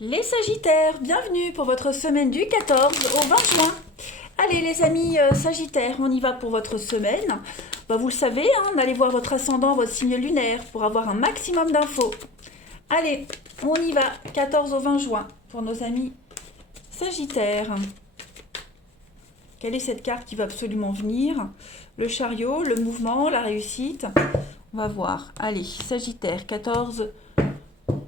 Les Sagittaires, bienvenue pour votre semaine du 14 au 20 juin. Allez les amis Sagittaires, on y va pour votre semaine. Vous le savez, hein, allez voir votre ascendant, votre signe lunaire pour avoir un maximum d'infos. Allez, on y va, 14 au 20 juin pour nos amis Sagittaires. Quelle est cette carte qui va absolument venir? Le chariot, le mouvement, la réussite. On va voir. Allez, Sagittaire, 14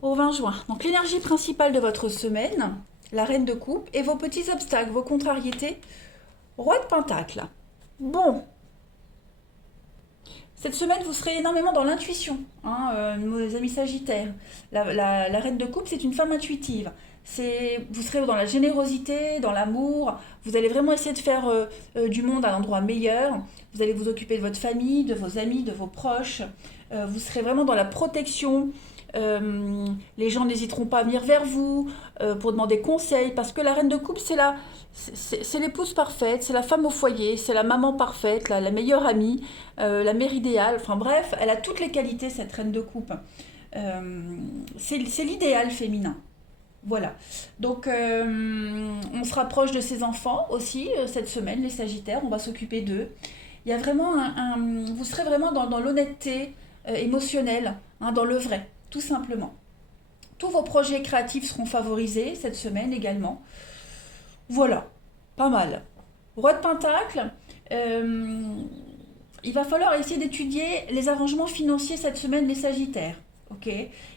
au 20 juin. Donc l'énergie principale de votre semaine, la reine de coupe et vos petits obstacles, vos contrariétés. Roi de pentacle. Bon, cette semaine, vous serez énormément dans l'intuition, hein, nos amis sagittaires. La reine de coupe, c'est une femme intuitive. Vous serez dans la générosité, dans l'amour. Vous allez vraiment essayer de faire du monde un endroit meilleur. Vous allez vous occuper de votre famille, de vos amis, de vos proches. Vous serez vraiment dans la protection. Les gens n'hésiteront pas à venir vers vous pour demander conseil. Parce que la reine de coupe, c'est l'épouse parfaite, c'est la femme au foyer, c'est la maman parfaite, la meilleure amie, la mère idéale. Enfin bref, elle a toutes les qualités, cette reine de coupe. C'est l'idéal féminin. Voilà. Donc, on se rapproche de ses enfants aussi cette semaine, les Sagittaires. On va s'occuper d'eux. Il y a vraiment vous serez vraiment dans l'honnêteté émotionnelle, hein, dans le vrai, tout simplement. Tous vos projets créatifs seront favorisés cette semaine également. Voilà, pas mal. Roi de Pentacle, euh, il va falloir essayer d'étudier les arrangements financiers cette semaine, les Sagittaires. Ok.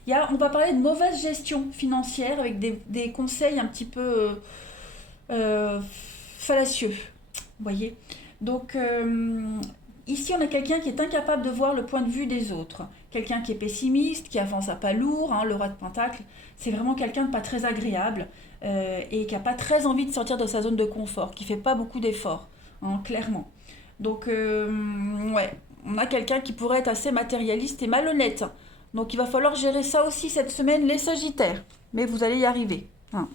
On va parler de mauvaise gestion financière avec des conseils un petit peu euh, fallacieux. Vous voyez. Donc, ici, on a quelqu'un qui est incapable de voir le point de vue des autres. Quelqu'un qui est pessimiste, qui avance à pas lourd, hein, le roi de Pentacle. C'est vraiment quelqu'un de pas très agréable et qui n'a pas très envie de sortir de sa zone de confort, qui fait pas beaucoup d'efforts, hein, clairement. Donc, ouais, on a quelqu'un qui pourrait être assez matérialiste et malhonnête. Donc, il va falloir gérer ça aussi cette semaine, les Sagittaires. Mais vous allez y arriver, hein.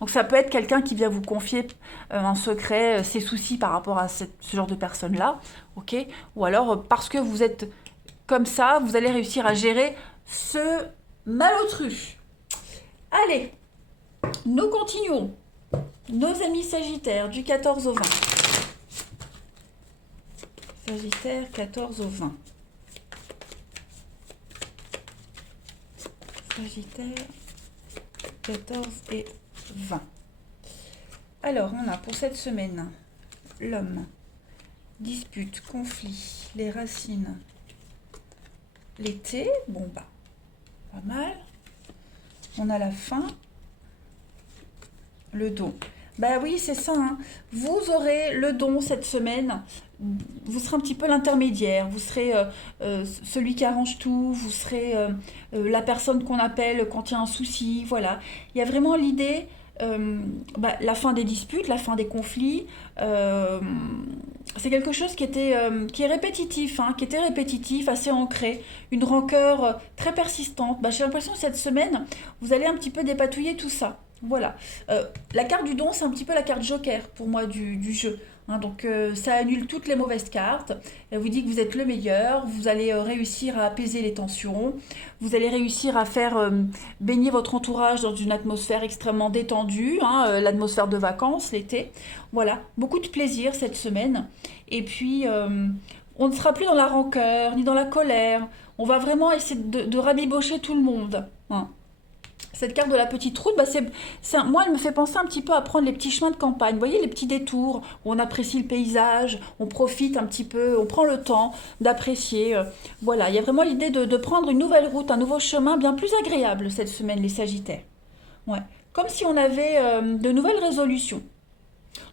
Donc, ça peut être quelqu'un qui vient vous confier en secret ses soucis par rapport à ce genre de personne-là, ok? Ou alors, parce que vous êtes comme ça, vous allez réussir à gérer ce malotru. Allez, nous continuons. Nos amis Sagittaires, du 14 au 20. Sagittaire, 14 au 20. Sagittaire, 14 et 20. Alors, on a pour cette semaine l'homme, dispute, conflit, les racines, l'été, bon bah, pas mal. On a la fin, le don. Bah oui, c'est ça, hein. Vous aurez le don cette semaine. Vous serez un petit peu l'intermédiaire. Vous serez celui qui arrange tout. Vous serez la personne qu'on appelle quand il y a un souci. Voilà. Il y a vraiment l'idée, la fin des disputes, la fin des conflits. C'est quelque chose qui est répétitif, hein, qui était répétitif, assez ancré. Une rancœur très persistante. J'ai l'impression que cette semaine, vous allez un petit peu dépatouiller tout ça. Voilà. La carte du don, c'est un petit peu la carte joker pour moi du jeu, hein. Donc ça annule toutes les mauvaises cartes. Elle vous dit que vous êtes le meilleur. Vous allez réussir à apaiser les tensions. Vous allez réussir à faire baigner votre entourage dans une atmosphère extrêmement détendue, hein, l'atmosphère de vacances l'été. Voilà. Beaucoup de plaisir cette semaine. Et puis, on ne sera plus dans la rancœur ni dans la colère. On va vraiment essayer de rabibocher tout le monde, hein. Cette carte de la petite route, moi, elle me fait penser un petit peu à prendre les petits chemins de campagne. Vous voyez, les petits détours où on apprécie le paysage, on profite un petit peu, on prend le temps d'apprécier. Voilà, il y a vraiment l'idée de prendre une nouvelle route, un nouveau chemin bien plus agréable cette semaine, les Sagittaires. Ouais. Comme si on avait de nouvelles résolutions.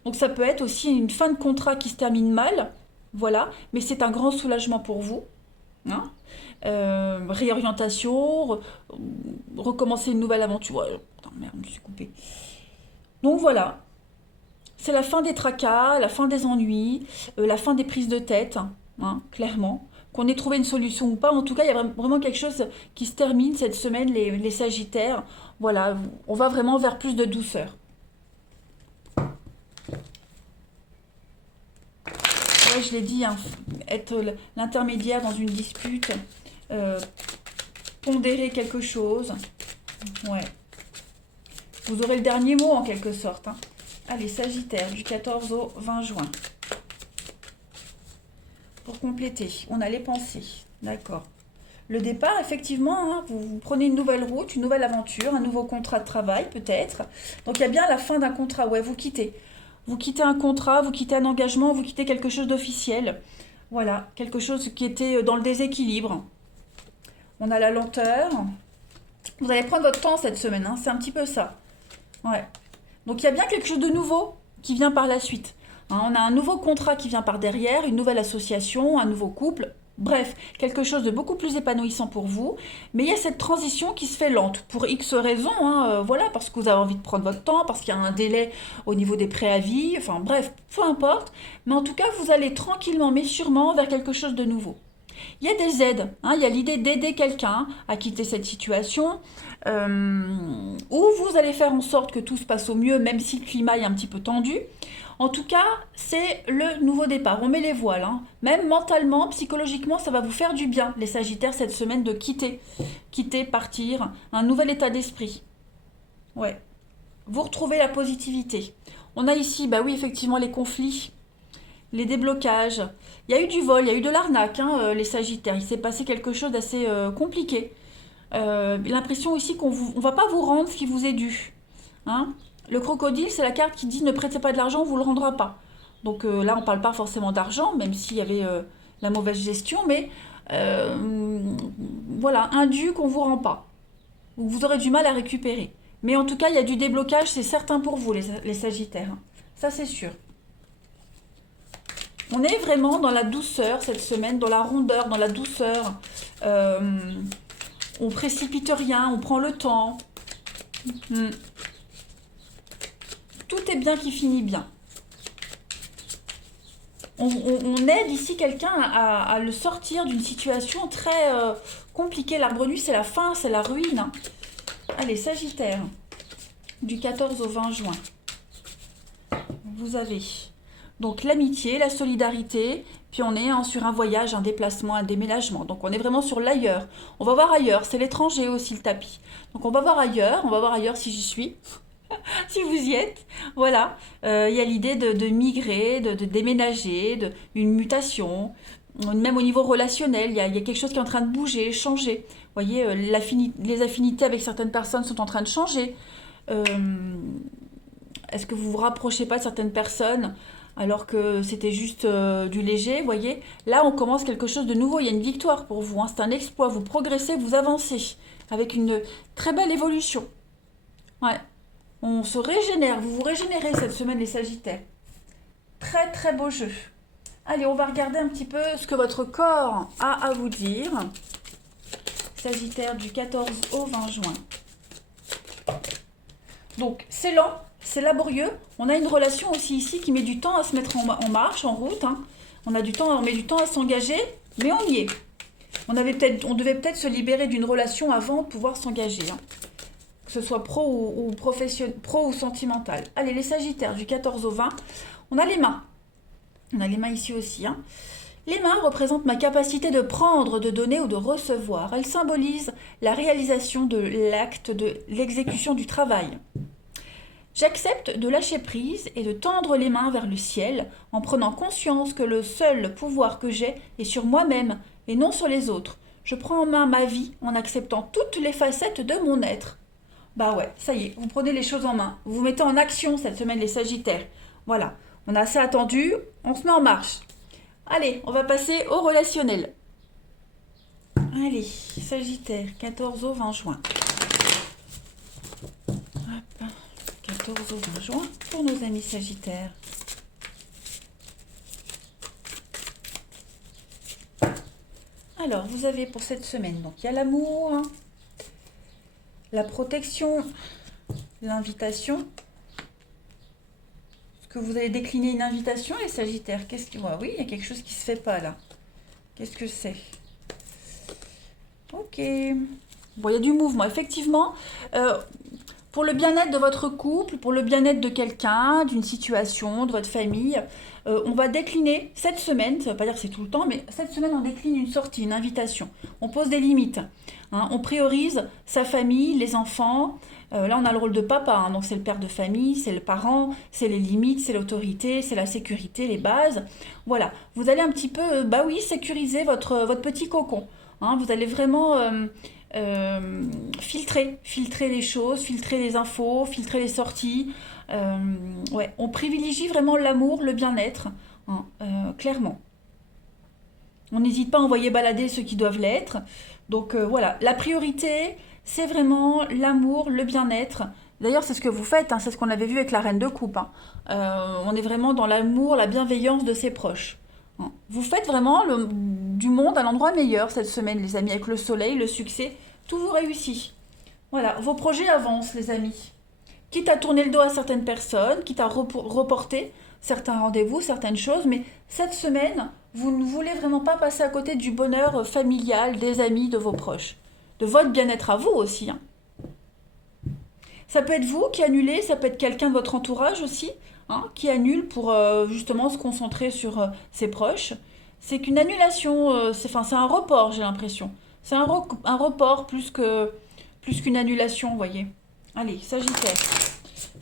Donc ça peut être aussi une fin de contrat qui se termine mal, voilà, mais c'est un grand soulagement pour vous, hein. Réorientation, recommencer une nouvelle aventure. Ouais, putain, merde, je me suis coupée. Donc voilà, c'est la fin des tracas, la fin des ennuis, la fin des prises de tête, hein, clairement. Qu'on ait trouvé une solution ou pas, en tout cas, il y a vraiment quelque chose qui se termine cette semaine, les Sagittaires. Voilà, on va vraiment vers plus de douceur. Ouais, je l'ai dit, hein, être l'intermédiaire dans une dispute, pondérer quelque chose. Ouais. Vous aurez le dernier mot en quelque sorte, hein. Allez, Sagittaire, du 14 au 20 juin. Pour compléter, on a les pensées. D'accord. Le départ, effectivement, hein, vous prenez une nouvelle route, une nouvelle aventure, un nouveau contrat de travail peut-être. Donc il y a bien la fin d'un contrat, ouais, vous quittez. Vous quittez un contrat, vous quittez un engagement, vous quittez quelque chose d'officiel. Voilà, quelque chose qui était dans le déséquilibre. On a la lenteur. Vous allez prendre votre temps cette semaine, hein, c'est un petit peu ça. Ouais. Donc il y a bien quelque chose de nouveau qui vient par la suite. Hein, on a un nouveau contrat qui vient par derrière, une nouvelle association, un nouveau couple. Bref, quelque chose de beaucoup plus épanouissant pour vous. Mais il y a cette transition qui se fait lente, pour X raisons. Hein, voilà, parce que vous avez envie de prendre votre temps, parce qu'il y a un délai au niveau des préavis. Enfin bref, peu importe. Mais en tout cas, vous allez tranquillement mais sûrement vers quelque chose de nouveau. Il y a des aides, hein, il y a l'idée d'aider quelqu'un à quitter cette situation, où vous allez faire en sorte que tout se passe au mieux, même si le climat est un petit peu tendu. En tout cas, c'est le nouveau départ. On met les voiles, hein. Même mentalement, psychologiquement, ça va vous faire du bien, les Sagittaires, cette semaine, de quitter, partir, un nouvel état d'esprit. Ouais. Vous retrouvez la positivité. On a ici, bah oui, effectivement, les conflits, les déblocages. Il y a eu du vol, il y a eu de l'arnaque, hein, les Sagittaires. Il s'est passé quelque chose d'assez compliqué. L'impression ici qu'on ne va pas vous rendre ce qui vous est dû. Hein. Le crocodile, c'est la carte qui dit ne prêtez pas de l'argent, on ne vous le rendra pas. Donc là, on ne parle pas forcément d'argent, même s'il y avait la mauvaise gestion, mais voilà, un dû qu'on ne vous rend pas. Vous aurez du mal à récupérer. Mais en tout cas, il y a du déblocage, c'est certain pour vous, les Sagittaires. Hein. Ça, c'est sûr. On est vraiment dans la douceur cette semaine, dans la rondeur, dans la douceur. On précipite rien, on prend le temps. Tout est bien qui finit bien. On aide ici quelqu'un à le sortir d'une situation très compliquée. L'arbre nuit, c'est la fin, c'est la ruine. Hein. Allez, Sagittaire, du 14 au 20 juin. Vous avez donc l'amitié, la solidarité, puis on est sur un voyage, un déplacement, un déménagement. Donc on est vraiment sur l'ailleurs. On va voir ailleurs, c'est l'étranger aussi le tapis. Donc on va voir ailleurs si j'y suis. Si vous y êtes, voilà. Il y a l'idée de migrer, de déménager, une mutation. Même au niveau relationnel, il y a quelque chose qui est en train de bouger, changer. Vous voyez, les affinités avec certaines personnes sont en train de changer. Est-ce que vous vous rapprochez pas de certaines personnes alors que c'était juste du léger, vous voyez? Là, on commence quelque chose de nouveau. Il y a une victoire pour vous. Hein. C'est un exploit. Vous progressez, vous avancez avec une très belle évolution. Ouais. On se régénère. Vous vous régénérez cette semaine, les Sagittaires. Très, très beau jeu. Allez, on va regarder un petit peu ce que votre corps a à vous dire. Sagittaire, du 14 au 20 juin. Donc, c'est lent. C'est laborieux. On a une relation aussi ici qui met du temps à se mettre en marche, en route. Hein. On met du temps à s'engager, mais on y est. On devait peut-être se libérer d'une relation avant de pouvoir s'engager. Hein. Que ce soit pro ou professionnel, pro ou sentimental. Allez, les Sagittaires, du 14 au 20. On a les mains. On a les mains ici aussi. Hein. Les mains représentent ma capacité de prendre, de donner ou de recevoir. Elles symbolisent la réalisation de l'acte, de l'exécution du travail. J'accepte de lâcher prise et de tendre les mains vers le ciel en prenant conscience que le seul pouvoir que j'ai est sur moi-même et non sur les autres. Je prends en main ma vie en acceptant toutes les facettes de mon être. Bah ouais, ça y est, vous prenez les choses en main. Vous vous mettez en action cette semaine, les Sagittaires. Voilà, on a assez attendu, on se met en marche. Allez, on va passer au relationnel. Allez, Sagittaire, 14 au 20 juin. 14 au 20 juin pour nos amis Sagittaires. Alors, vous avez pour cette semaine, donc il y a l'amour, hein, la protection, l'invitation. Est-ce que vous allez décliner une invitation, les Sagittaires? Oui, il y a quelque chose qui se fait pas là. Qu'est-ce que c'est? Ok. Bon, il y a du mouvement, effectivement. Pour le bien-être de votre couple, pour le bien-être de quelqu'un, d'une situation, de votre famille, on va décliner cette semaine, ça ne veut pas dire que c'est tout le temps, mais cette semaine on décline une sortie, une invitation. On pose des limites, hein, on priorise sa famille, les enfants, Là, on a le rôle de papa, hein, donc c'est le père de famille, c'est le parent, c'est les limites, c'est l'autorité, c'est la sécurité, les bases. Voilà, vous allez un petit peu, bah oui, sécuriser votre petit cocon. Hein. Vous allez vraiment filtrer les choses, filtrer les infos, filtrer les sorties. Euh, ouais, on privilégie vraiment l'amour, le bien-être, hein, clairement. On n'hésite pas à envoyer balader ceux qui doivent l'être. Donc voilà, la priorité, c'est vraiment l'amour, le bien-être. D'ailleurs, c'est ce que vous faites, hein, c'est ce qu'on avait vu avec la reine de coupe. Hein. On est vraiment dans l'amour, la bienveillance de ses proches. Hein. Vous faites vraiment du monde un endroit meilleur cette semaine, les amis, avec le soleil, le succès, tout vous réussit. Voilà, vos projets avancent, les amis. Quitte à tourner le dos à certaines personnes, quitte à reporter certains rendez-vous, certaines choses, mais cette semaine, vous ne voulez vraiment pas passer à côté du bonheur familial, des amis, de vos proches. De votre bien-être à vous aussi. Hein. Ça peut être vous qui annulez, ça peut être quelqu'un de votre entourage aussi, hein, qui annule pour justement se concentrer sur ses proches. C'est qu'une annulation, c'est un report, j'ai l'impression. C'est un report plus qu'une annulation, vous voyez. Allez, Sagittaire,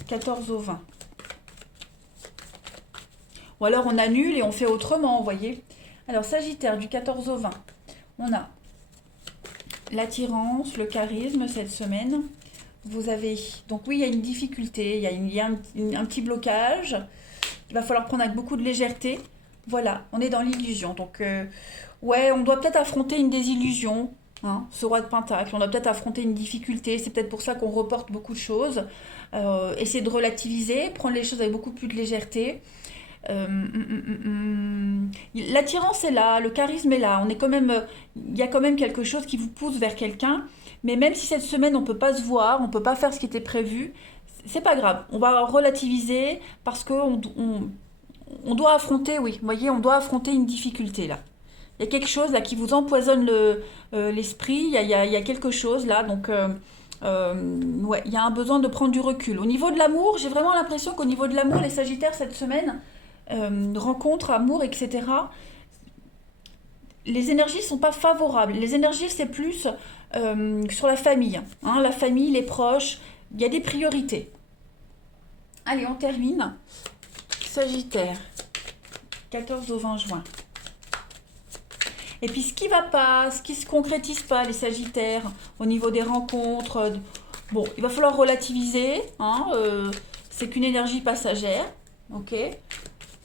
14 au 20. Ou alors on annule et on fait autrement, vous voyez. Alors Sagittaire, du 14 au 20, on a l'attirance, le charisme cette semaine. Vous avez... Donc oui, il y a une difficulté, un petit blocage. Il va falloir prendre avec beaucoup de légèreté. Voilà, on est dans l'illusion. Donc ouais, on doit peut-être affronter une désillusion. Hein, ce roi de Pentacle, on doit peut-être affronter une difficulté. C'est peut-être pour ça qu'on reporte beaucoup de choses. Essayer de relativiser, prendre les choses avec beaucoup plus de légèreté. L'attirance est là, le charisme est là. On est quand même, il y a quand même quelque chose qui vous pousse vers quelqu'un. Mais même si cette semaine on peut pas se voir, on peut pas faire ce qui était prévu, c'est pas grave. On va relativiser parce que on doit affronter, oui, vous voyez, on doit affronter une difficulté là. Il y a quelque chose là qui vous empoisonne l'esprit. Il y a quelque chose là, donc ouais, il y a un besoin de prendre du recul. Au niveau de l'amour, j'ai vraiment l'impression qu'au niveau de l'amour, les Sagittaires cette semaine rencontres, amour, etc. Les énergies ne sont pas favorables. Les énergies, c'est plus sur la famille. Hein, la famille, les proches, il y a des priorités. Allez, on termine. Sagittaire, 14 au 20 juin. Et puis ce qui va pas, ce qui se concrétise pas, les Sagittaires, au niveau des rencontres, bon, il va falloir relativiser. Hein, c'est qu'une énergie passagère. Ok.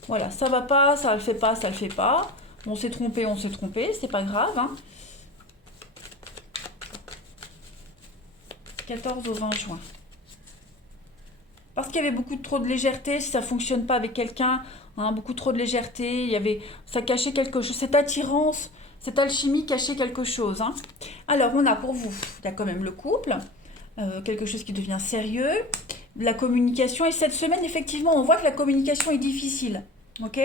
Voilà, ça va pas, ça le fait pas, ça le fait pas. On s'est trompé, c'est pas grave. Hein. 14 au 20 juin. Parce qu'il y avait beaucoup trop de légèreté, si ça fonctionne pas avec quelqu'un, hein, beaucoup trop de légèreté, ça cachait quelque chose. Cette attirance, cette alchimie cachait quelque chose. Hein. Alors, on a pour vous, il y a quand même le couple, quelque chose qui devient sérieux, la communication. Et cette semaine, effectivement, on voit que la communication est difficile. Ok.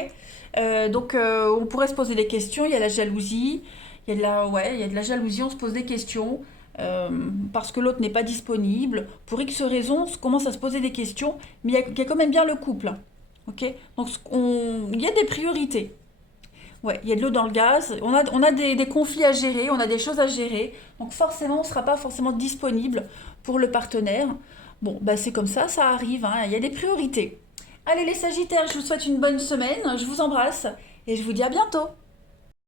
Donc on pourrait se poser des questions. Il y a la jalousie, il y a de la jalousie. On se pose des questions parce que l'autre n'est pas disponible. Pour X raisons, on commence à se poser des questions. Mais il y a quand même bien le couple. Ok. Donc il y a des priorités. Ouais, il y a de l'eau dans le gaz. On a des conflits à gérer, on a des choses à gérer. Donc forcément, on ne sera pas forcément disponible pour le partenaire. Bon, bah c'est comme ça arrive. Hein. Il y a des priorités. Allez les Sagittaires, je vous souhaite une bonne semaine, je vous embrasse et je vous dis à bientôt.